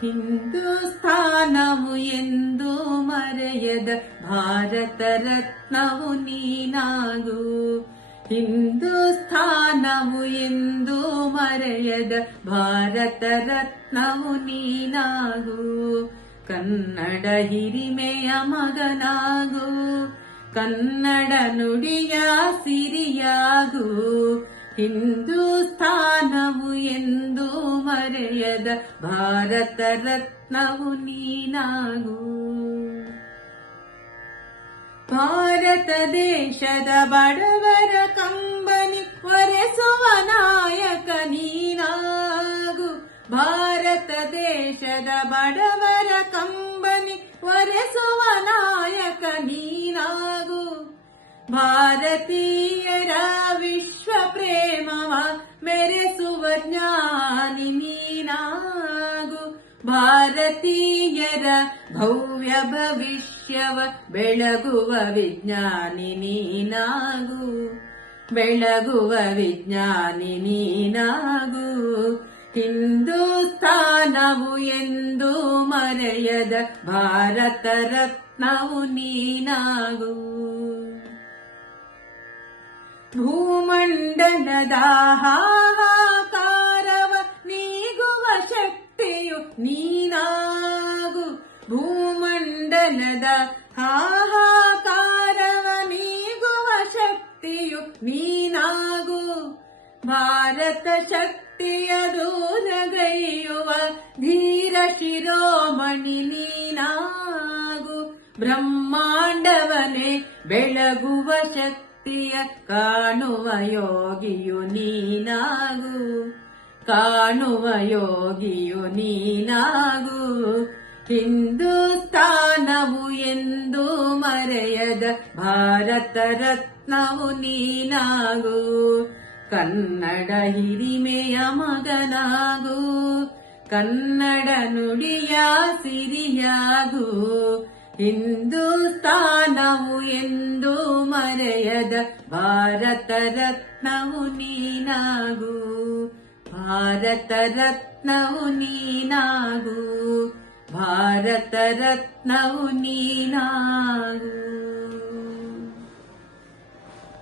ಹಿಂದೂಸ್ಥಾನವು ಎಂದು ಮರೆಯದ ಭಾರತ ರತ್ನವು ನೀನಾಗು. ಹಿಂದೂಸ್ಥಾನವು ಎಂದು ಮರೆಯದ ಭಾರತ ರತ್ನವು ನೀನಾಗು. ಕನ್ನಡ ಹಿರಿಮೆಯ ಮಗನಾಗು, ಕನ್ನಡ ನುಡಿಯ ಸಿರಿಯಾಗು. ಹಿಂದೂಸ್ಥಾನವು ಎಂದು ಮರೆಯದ ಭಾರತ ರತ್ನವು ನೀನಾಗು. ಭಾರತ ದೇಶದ ಬಡವರ ಕಂಬನಿ ಒರೆಸುವ ನಾಯಕ ನೀನಾಗು. ಭಾರತ ದೇಶದ ಬಡವರ ಕಂಬನಿ ಒರೆಸುವ ನಾಯಕ ನೀನಾಗು. ಭಾರತೀಯರ ವಿಶ್ವ ಪ್ರೇಮವ ಮೆರೆಸುವ ಜ್ಞಾನಿ ನೀನಾಗು. ಭಾರತೀಯರ ಭವ್ಯ ಭವಿಷ್ಯವ ಬೆಳಗುವ ವಿಜ್ಞಾನಿ ನೀನಾಗು. ಬೆಳಗುವ ವಿಜ್ಞಾನಿ ನೀನಾಗು. ಹಿಂದೂಸ್ಥಾನವು ಎಂದು ಮರೆಯದ ಭಾರತ ರತ್ನವು ನೀನಾಗು. ಭೂಮಂಡಲದ ಹಾಹಾಕಾರವ ನೀಗುವ ಶಕ್ತಿಯು ನೀನಾಗು. ಭೂಮಂಡಲದ ಹಾಹಾಕಾರವ ನೀಗುವ ಶಕ್ತಿಯು ನೀನಾಗು. ಭಾರತ ಶಕ್ತಿಯ ದೂರಗೈಯುವ ಧೀರ ಶಿರೋಮಣಿ ನೀನಾಗು. ಬ್ರಹ್ಮಾಂಡವನೇ ಬೆಳಗುವ ಶಕ್ತಿಯ ಕಾಣುವ ಯೋಗಿಯು ನೀನಾಗು. ಕಾಣುವ ಯೋಗಿಯು ನೀನಾಗು. ಹಿಂದೂಸ್ಥಾನವು ಎಂದು ಮರೆಯದ ಭಾರತ ರತ್ನವು ನೀನಾಗು. ಕನ್ನಡ ಹಿರಿಮೆಯ ಮಗನಾಗು, ಕನ್ನಡ ನುಡಿಯ ಸಿರಿಯಾಗು. ಹಿಂದೂಸ್ಥಾನವು ಎಂದು ಮರೆಯದ ಭಾರತ ರತ್ನವು ನೀನಾಗು. ಭಾರತ ರತ್ನವು ನೀನಾಗು. ಭಾರತ ರತ್ನವು ನೀನಾಗು.